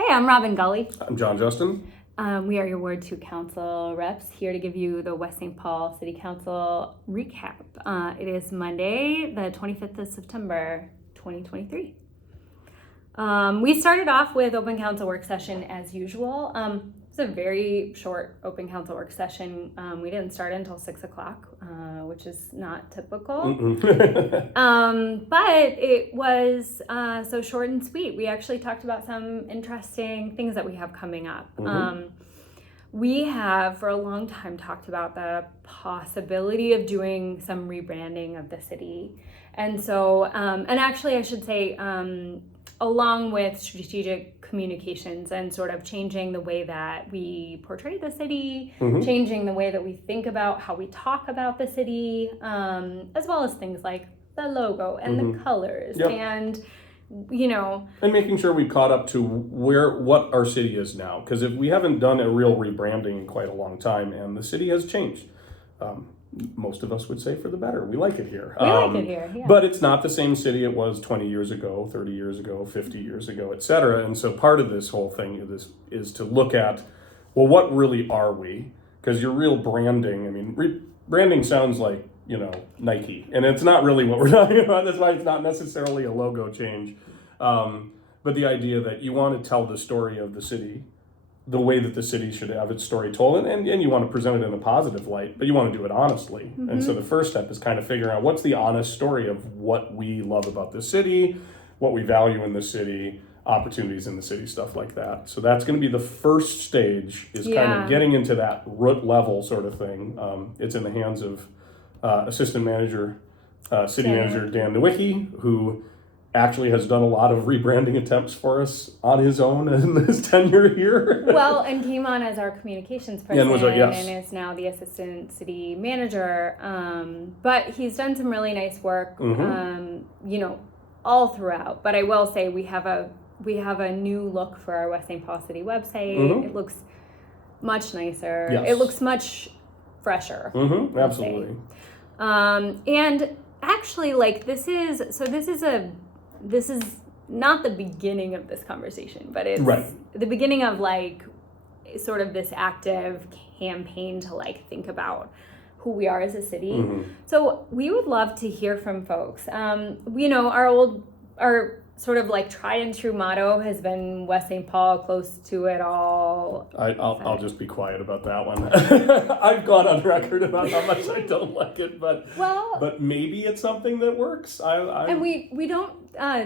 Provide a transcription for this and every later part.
Hey, I'm Robin Gully. I'm John Justin. We are your Ward 2 Council reps here to give you the West St. Paul City Council recap. It is Monday, the 25th of September, 2023. We started off with open council work session as usual. It's a very short open council work session. We didn't start until 6 o'clock, which is not typical. But it was so short and sweet. We actually talked about some interesting things that we have coming up. We have for a long time talked about the possibility of doing some rebranding of the city. And so, and actually I should say, along with strategic communications and sort of changing the way that we portray the city, changing the way that we think about how we talk about the city, as well as things like the logo and the colors and, you know. And making sure we caught up to what our city is now. Because if we haven't done a real rebranding in quite a long time, and the city has changed. Most of us would say for the better. We like it here. We like it here, yeah. But it's not the same city it was 20 years ago, 30 years ago, 50 years ago, et cetera. And so part of this whole thing is to look at, well, what really are we? Because your real branding, I mean, branding sounds like, you know, Nike. And it's not really what we're talking about. That's why it's not necessarily a logo change. But the idea that you want to tell the story of the city the way that the city should have its story told, and you want to present it in a positive light, but you want to do it honestly. And so the first step is kind of figuring out what's the honest story of what we love about the city, what we value in the city, opportunities in the city, stuff like that. So that's going to be the first stage, is kind of getting into that root level sort of thing. It's in the hands of assistant manager, city manager Dan Nowicki, who actually has done a lot of rebranding attempts for us on his own in his tenure here. Well, and came on as our communications person and is now the assistant city manager. But he's done some really nice work, you know, all throughout. But I will say we have a new look for our West St. Paul City website. It looks much nicer. It looks much fresher. Absolutely. And actually, like, this is not the beginning of this conversation, but it's the beginning of like sort of this our campaign to like think about who we are as a city. So we would love to hear from folks. You know, our sort of like tried and true motto has been West St. Paul, close to it all. I'll just be quiet about that one. I've gone on record about how much I don't like it, but maybe it's something that works. And we don't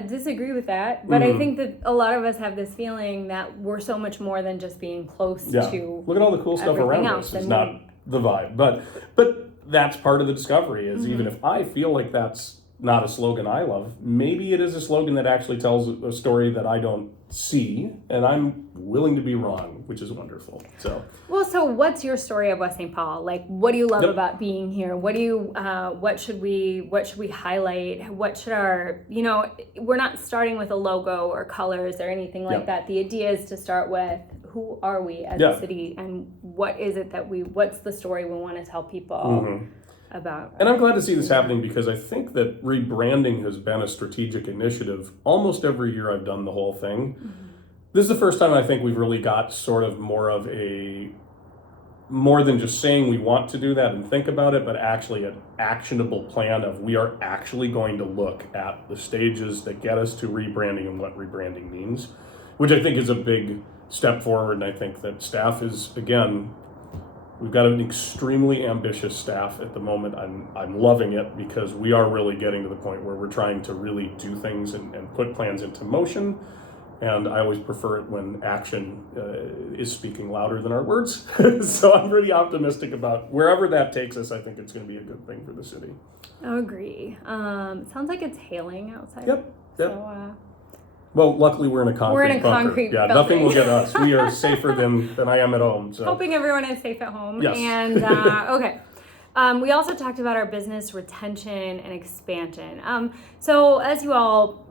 disagree with that, but I think that a lot of us have this feeling that we're so much more than just being close to. Look at all the cool stuff around us. It's not the vibe, but that's part of the discovery. Is even if I feel like that's not a slogan I love, maybe it is a slogan that actually tells a story that I don't see, and I'm willing to be wrong, which is wonderful. So what's your story of West St. Paul? Like, what do you love about being here? What should we highlight? What should we're not starting with a logo or colors or anything like that. The idea is to start with, who are we as a city, and what is it that what's the story we want to tell people about. And I'm glad to see this happening, because I think that rebranding has been a strategic initiative almost every year I've done the whole thing. This is the first time I think we've really got sort of more than just saying we want to do that and think about it, but actually an actionable plan of we are actually going to look at the stages that get us to rebranding and what rebranding means, which I think is a big step forward. And I think that staff is, again, we've got an extremely ambitious staff at the moment. I'm loving it, because we are really getting to the point where we're trying to really do things and put plans into motion. And I always prefer it when action is speaking louder than our words. So I'm pretty optimistic about wherever that takes us. I think it's going to be a good thing for the city. I agree. Sounds like it's hailing outside. Yep. So, well, luckily we're in a concrete bunker. Yeah, building. Nothing will get us. We are safer than I am at home. So. Hoping everyone is safe at home. Yes. And okay. We also talked about our business retention and expansion. So as you all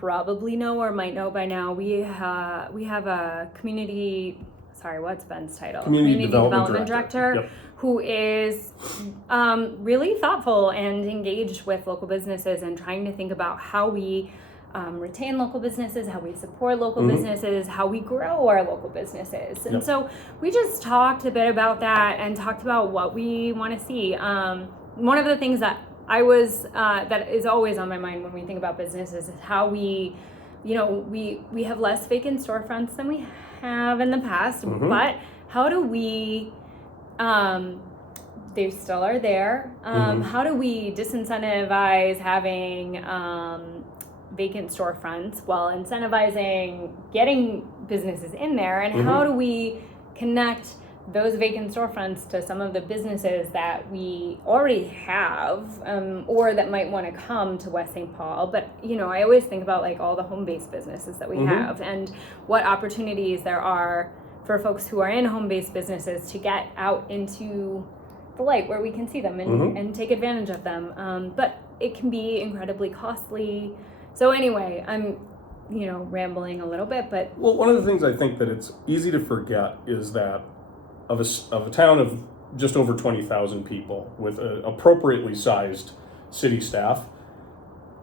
probably know or might know by now, we have a what's Ben's title? Community Development Director. Who is really thoughtful and engaged with local businesses and trying to think about how we retain local businesses, how we support local businesses, how we grow our local businesses. And so we just talked a bit about that and talked about what we want to see. One of the things that that is always on my mind when we think about businesses is how we have less vacant storefronts than we have in the past, but how do we, they still are there. How do we disincentivize having vacant storefronts while incentivizing getting businesses in there? And how do we connect those vacant storefronts to some of the businesses that we already have, or that might want to come to West St. Paul? But, I always think about like all the home-based businesses that we have and what opportunities there are for folks who are in home-based businesses to get out into the light where we can see them and take advantage of them. But it can be incredibly costly. So anyway, I'm, rambling a little bit, but. Well, one of the things I think that it's easy to forget is that of a town of just over 20,000 people with an appropriately sized city staff,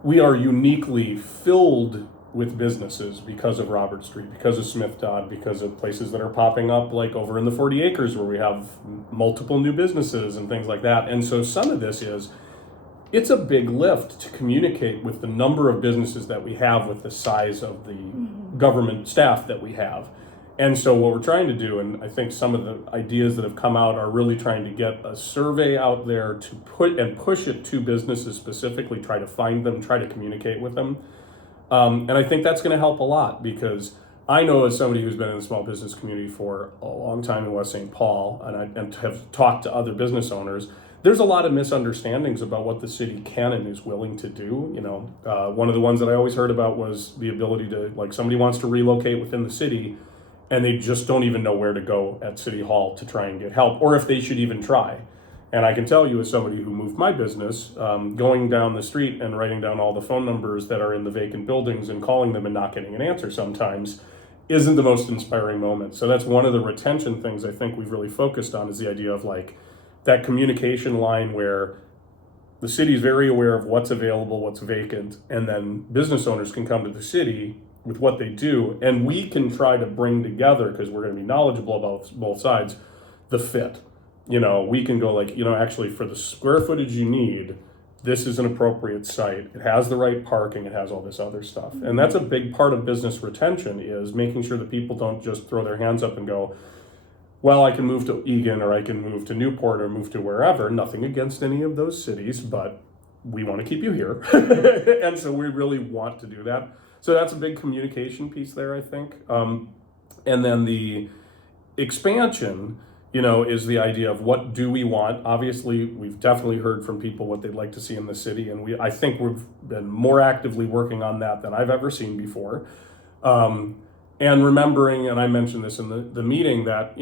we are uniquely filled with businesses because of Robert Street, because of Smith Dodd, because of places that are popping up like over in the 40 acres where we have multiple new businesses and things like that. And so some of this it's a big lift to communicate with the number of businesses that we have with the size of the government staff that we have. And so what we're trying to do, and I think some of the ideas that have come out are really trying to get a survey out there to push it to businesses specifically, try to find them, try to communicate with them. And I think that's going to help a lot, because I know, as somebody who's been in the small business community for a long time in West St. Paul, and have talked to other business owners, there's a lot of misunderstandings about what the city can and is willing to do. One of the ones that I always heard about was the ability to, like, somebody wants to relocate within the city, and they just don't even know where to go at City Hall to try and get help, or if they should even try. And I can tell you, as somebody who moved my business, going down the street and writing down all the phone numbers that are in the vacant buildings and calling them and not getting an answer sometimes isn't the most inspiring moment. So that's one of the retention things I think we've really focused on, is the idea of like that communication line where the city is very aware of what's available, what's vacant, and then business owners can come to the city with what they do, and we can try to bring together, because we're going to be knowledgeable about both sides, the fit. We can go like, actually for the square footage you need, this is an appropriate site. It has the right parking. It has all this other stuff. And that's a big part of business retention, is making sure that people don't just throw their hands up and go, well, I can move to Egan, or I can move to Newport, or move to wherever. Nothing against any of those cities, but we want to keep you here. And so we really want to do that. So that's a big communication piece there, I think. And then the expansion, is the idea of what do we want. Obviously, we've definitely heard from people what they'd like to see in the city, and I think we've been more actively working on that than I've ever seen before. And remembering, and I mentioned this in the meeting, that,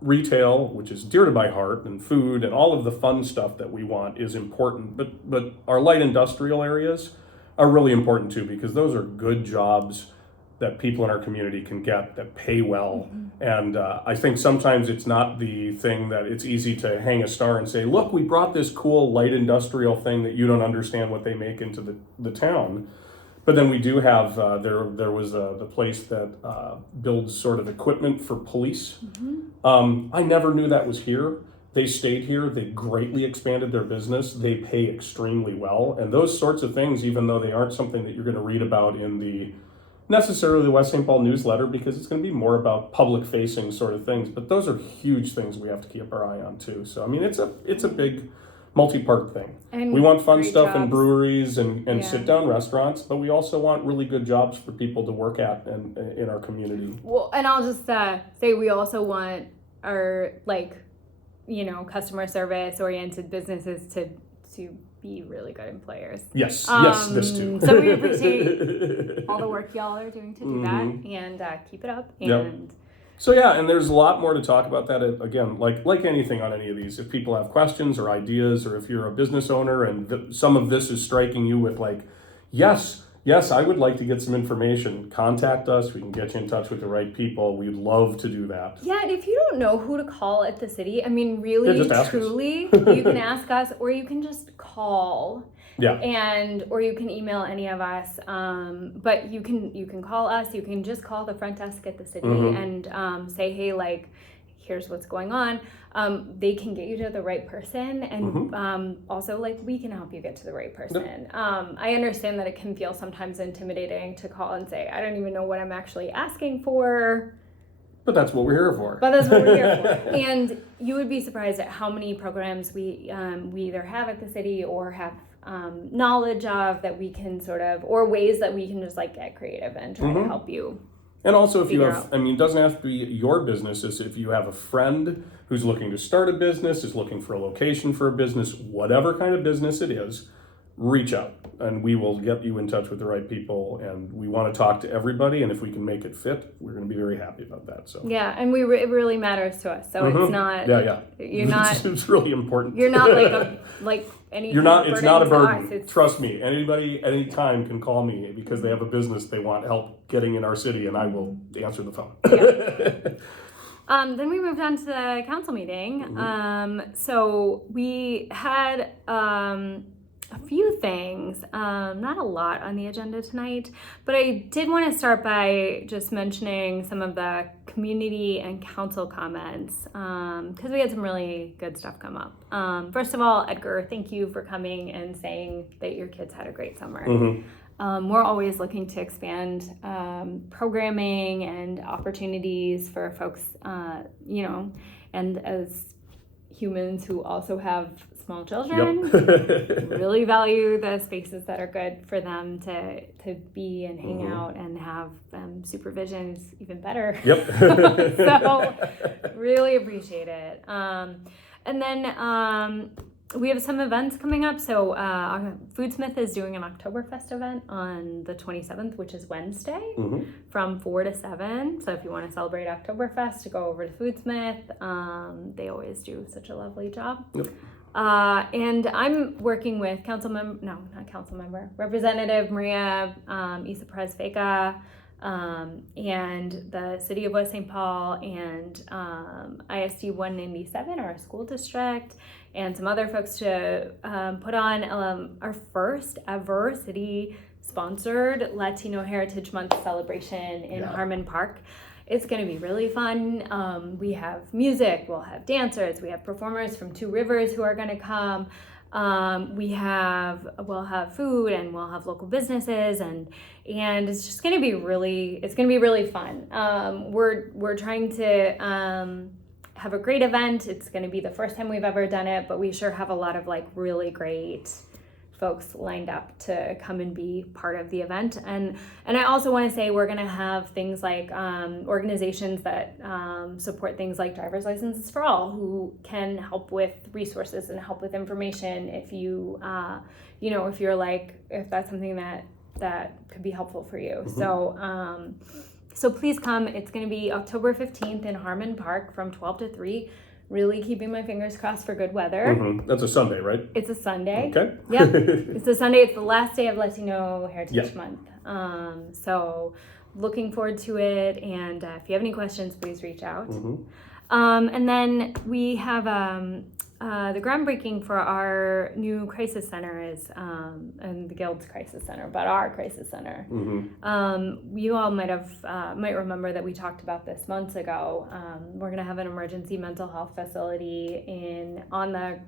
retail, which is dear to my heart, and food and all of the fun stuff that we want is important, but our light industrial areas are really important too, because those are good jobs that people in our community can get that pay well. And I think sometimes it's not the thing that it's easy to hang a star and say, look, we brought this cool light industrial thing that you don't understand what they make into the town. But then we do have, there was the place that builds sort of equipment for police. I never knew that was here. They stayed here. They greatly expanded their business. They pay extremely well. And those sorts of things, even though they aren't something that you're going to read about in necessarily the West St. Paul newsletter, because it's going to be more about public-facing sort of things, but those are huge things we have to keep our eye on too. So I mean, it's a big multi-part thing. And we want fun stuff in breweries and sit-down restaurants, but we also want really good jobs for people to work at and in our community. Well, and I'll just say we also want our customer service oriented businesses to be really good employers. Yes, this too. So we appreciate all the work y'all are doing to do that, and keep it up. And so and there's a lot more to talk about that. Again, like anything on any of these, if people have questions or ideas, or if you're a business owner and some of this is striking you with like, yes, I would like to get some information, contact us. We can get you in touch with the right people. We'd love to do that. Yeah, and if you don't know who to call at the city, I mean, really, truly, you can ask us, or you can just call. Yeah. or you can email any of us. But you can call us. You can just call the front desk at the city and say, hey, like, here's what's going on. They can get you to the right person, and also, like, we can help you get to the right person. I understand that it can feel sometimes intimidating to call and say, I don't even know what I'm actually asking for. But that's what we're here for. And you would be surprised at how many programs we either have at the city or have knowledge of that we can or ways that we can just like get creative and try to help you. And also, if you have, it doesn't have to be your business. If you have a friend who's looking to start a business, is looking for a location for a business, whatever kind of business it is, reach out and we will get you in touch with the right people. And we want to talk to everybody. And if we can make it fit, we're going to be very happy about that. So yeah, and it really matters to us. So it's not. You're not. It's really important. You're not like any. You're not. It's not a burden. Trust me. Anybody, anytime can call me because they have a business they want help getting in our city, and I will answer the phone. Then we moved on to the council meeting. So we had a few things, not a lot on the agenda tonight, but I did want to start by just mentioning some of the community and council comments because we had some really good stuff come up. First of all, Edgar, thank you for coming and saying that your kids had a great summer. We're always looking to expand programming and opportunities for folks, and as humans who also have small children, really value the spaces that are good for them to be and hang out and have supervision is even better. So really appreciate it. And then we have some events coming up. So Foodsmith is doing an Oktoberfest event on the 27th, which is Wednesday, from 4 to 7. So if you want to celebrate Oktoberfest, to go over to Foodsmith. They always do such a lovely job. And I'm working with Representative Maria Isa Perez-Vega, and the City of West St. Paul and ISD 197, our school district, and some other folks to put on our first ever city-sponsored Latino Heritage Month celebration in Harmon Park. It's going to be really fun. We have music, we'll have dancers, we have performers from Two Rivers who are going to come. We'll have food, and we'll have local businesses, and it's just going to be really fun. We're trying to have a great event. It's going to be the first time we've ever done it, but we sure have a lot of like really great folks lined up to come and be part of the event. And I also want to say we're going to have things like organizations that support things like driver's licenses for all, who can help with resources and help with information if you if that's something that could be helpful for you. So please come. It's going to be October 15th in Harmon Park from 12 to 3. Really keeping my fingers crossed for good weather. That's a Sunday, right? It's a Sunday. Okay. Yep. It's a Sunday. It's the last day of Latino Heritage Month. So looking forward to it. And if you have any questions, please reach out. And then we have the groundbreaking for our new crisis center is, and the Guild's crisis center, but our crisis center. You all might remember that we talked about this months ago. We're going to have an emergency mental health facility on the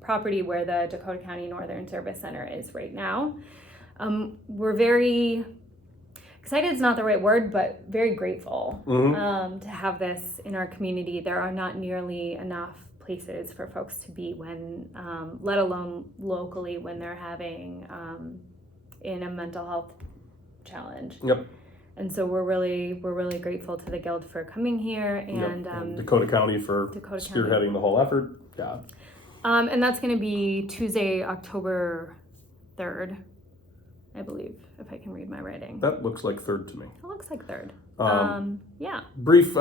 property where the Dakota County Northern Service Center is right now. We're very excited is not the right word, but very grateful to have this in our community. There are not nearly enough places for folks to be when, let alone locally, when they're having in a mental health challenge. And so we're really grateful to the Guild for coming here, and Dakota County for spearheading the whole effort. And that's going to be Tuesday, October 3rd, I believe, if I can read my writing. That looks like 3rd to me. It looks like 3rd. Brief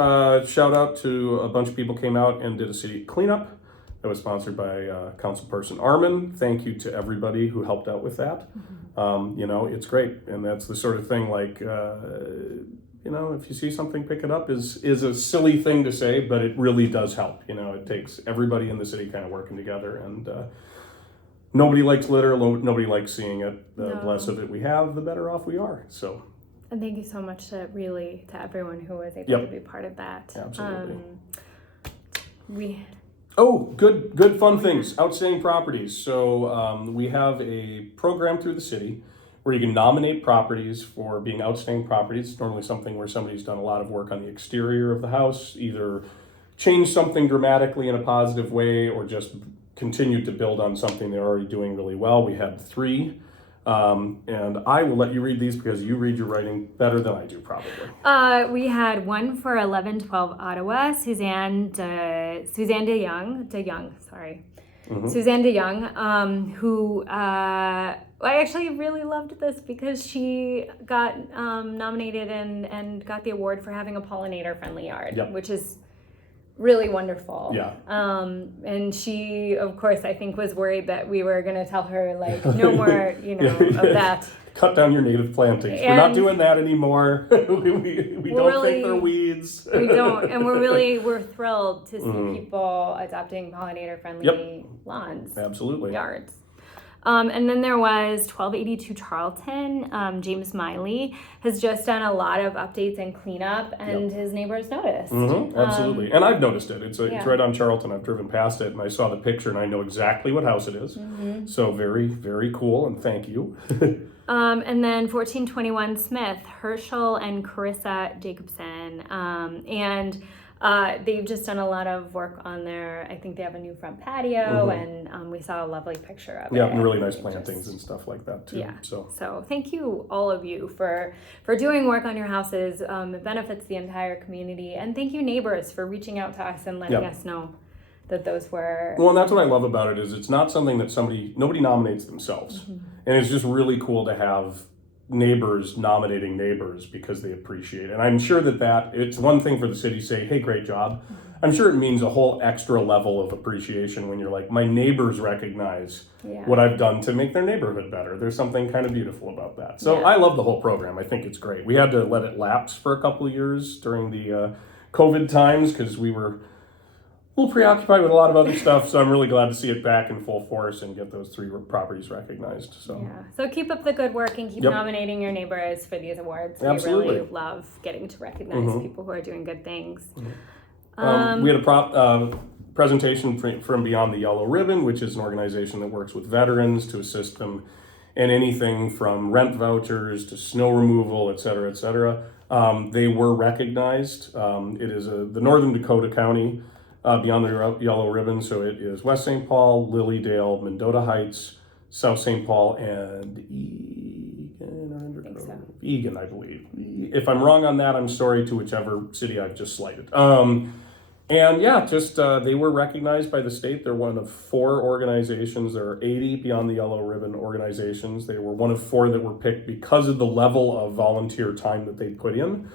shout out to a bunch of people came out and did a city cleanup that was sponsored by Councilperson Armin. Thank you to everybody who helped out with that. It's great, and that's the sort of thing like if you see something, pick it up is a silly thing to say, but it really does help. It takes everybody in the city kind of working together, and nobody likes litter. Nobody likes seeing it. The No. less of it we have, the better off we are. So. And thank you so much to everyone who was able Yep. to be part of that. Absolutely. Oh, good fun things. Outstanding properties. So we have a program through the city where you can nominate properties for being outstanding properties. It's normally something where somebody's done a lot of work on the exterior of the house, either changed something dramatically in a positive way or just continued to build on something they're already doing really well. We had 3. And I will let you read these because you read your writing better than I do, probably. We had one for 1112 Ottawa, Suzanne DeYoung, sorry. Mm-hmm. Suzanne DeYoung, who I actually really loved this because she got nominated and got the award for having a pollinator-friendly yard, Yep. which is really wonderful. Yeah. And she, of course, I think was worried that we were going to tell her, like, no more, of that. Cut down your native plantings. We're not doing that anymore. we don't think they're weeds. We don't. And we're thrilled to see people adopting pollinator-friendly lawns. Absolutely. Yards. And then there was 1282 Charlton. James Miley has just done a lot of updates and cleanup, and his neighbors noticed. Absolutely. And I've noticed it. It's right on Charlton. I've driven past it, and I saw the picture, and I know exactly what house it is. So very, very cool, and thank you. And then 1421 Smith, Herschel and Carissa Jacobson. And they've just done a lot of work on their, I think they have a new front patio, and we saw a lovely picture of it. Yeah, and really nice plantings and stuff like that too. Yeah. So thank you, all of you, for doing work on your houses. It benefits the entire community. And thank you, neighbors, for reaching out to us and letting us know that those were... Well, and that's what I love about it is it's not something that nobody nominates themselves. And it's just really cool to have neighbors nominating neighbors because they appreciate it. And I'm sure that it's one thing for the city to say, hey, great job. I'm sure it means a whole extra level of appreciation when you're like, my neighbors recognize what I've done to make their neighborhood better. There's something kind of beautiful about that. So I love the whole program. I think it's great. We had to let it lapse for a couple of years during the COVID times because we were a little preoccupied with a lot of other stuff, so I'm really glad to see it back in full force and get those 3 properties recognized. So keep up the good work and keep nominating your neighbors for these awards. Absolutely. We really love getting to recognize people who are doing good things. We had a presentation from Beyond the Yellow Ribbon, which is an organization that works with veterans to assist them in anything from rent vouchers to snow removal, et cetera, et cetera. They were recognized. It is the Northern Dakota County Beyond the Yellow Ribbon, so it is West St. Paul, Lilydale, Mendota Heights, South St. Paul, and Egan, I believe. If I'm wrong on that, I'm sorry to whichever city I've just slighted. They were recognized by the state. They're one of 4 organizations. There are 80 Beyond the Yellow Ribbon organizations. They were one of 4 that were picked because of the level of volunteer time that they put in.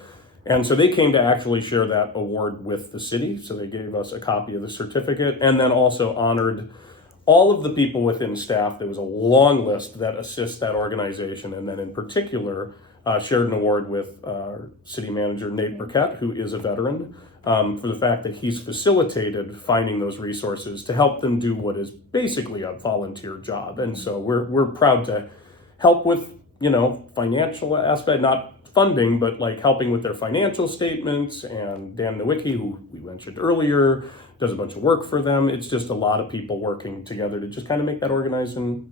And so they came to actually share that award with the city. So they gave us a copy of the certificate and then also honored all of the people within staff. There was a long list that assists that organization. And then in particular, shared an award with our city manager, Nate Burkett, who is a veteran, for the fact that he's facilitated finding those resources to help them do what is basically a volunteer job. And so we're proud to help with, financial aspect, not funding, but like helping with their financial statements. And Dan Nowicki, who we mentioned earlier, does a bunch of work for them. It's just a lot of people working together to just kind of make that organization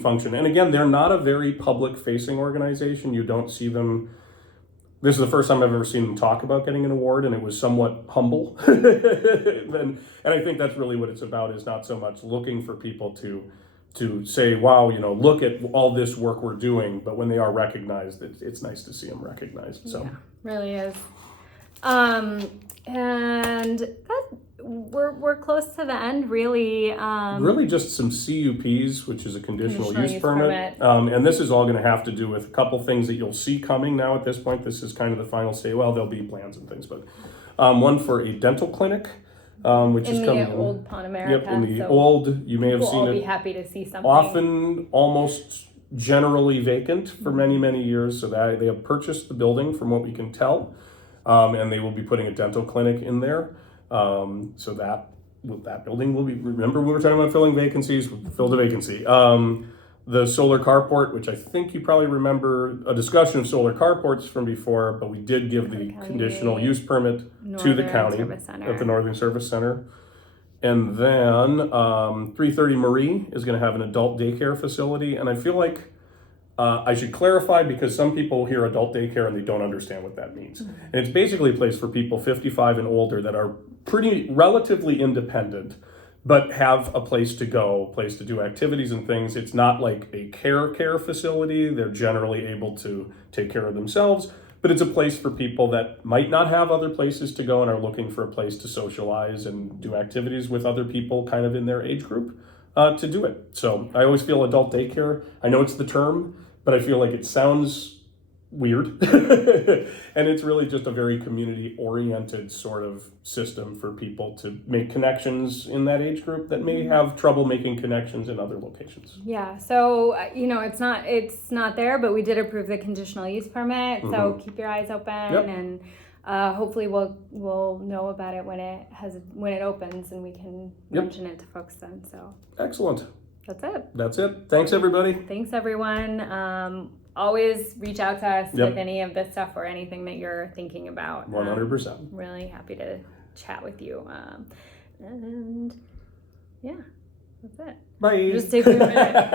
function. And again, they're not a very public-facing organization. You don't see them. This is the first time I've ever seen them talk about getting an award, and it was somewhat humble. And I think that's really what it's about, is not so much looking for people to say, wow, look at all this work we're doing, but when they are recognized, it's nice to see them recognized. So really is. And we're close to the end, really. Really just some CUPs, which is a conditional use permit. And this is all going to have to do with a couple things that you'll see coming now at this point. This is kind of the final stage. Well, there'll be plans and things, but one for a dental clinic, which is coming in the old Pond America. Yep, in the old, you may have seen it. We'll be happy to see something. Often almost generally vacant for many, many years. So that they have purchased the building from what we can tell. And they will be putting a dental clinic in there. So that with that building will be, remember we were talking about filling vacancies, we filled a vacancy. The solar carport, which I think you probably remember a discussion of solar carports from before, but we did give the conditional use permit to the county at the Northern Service Center. And then 330 Marie is going to have an adult daycare facility. And I feel like I should clarify, because some people hear adult daycare and they don't understand what that means. And it's basically a place for people 55 and older that are pretty relatively independent, but have a place to go, a place to do activities and things. It's not like a care facility. They're generally able to take care of themselves, but it's a place for people that might not have other places to go and are looking for a place to socialize and do activities with other people kind of in their age group to do it. So I always feel adult daycare, I know it's the term, but I feel like it sounds weird. And it's really just a very community-oriented sort of system for people to make connections in that age group that may have trouble making connections in other locations. Yeah, so it's not there, but we did approve the conditional use permit. So keep your eyes open, and hopefully we'll know about it when it opens, and we can mention it to folks then. So excellent. That's it. Thanks, everybody. Thanks, everyone. Always reach out to us with any of this stuff or anything that you're thinking about. 100%. Really happy to chat with you. And yeah, that's it. Bye. Just take a minute.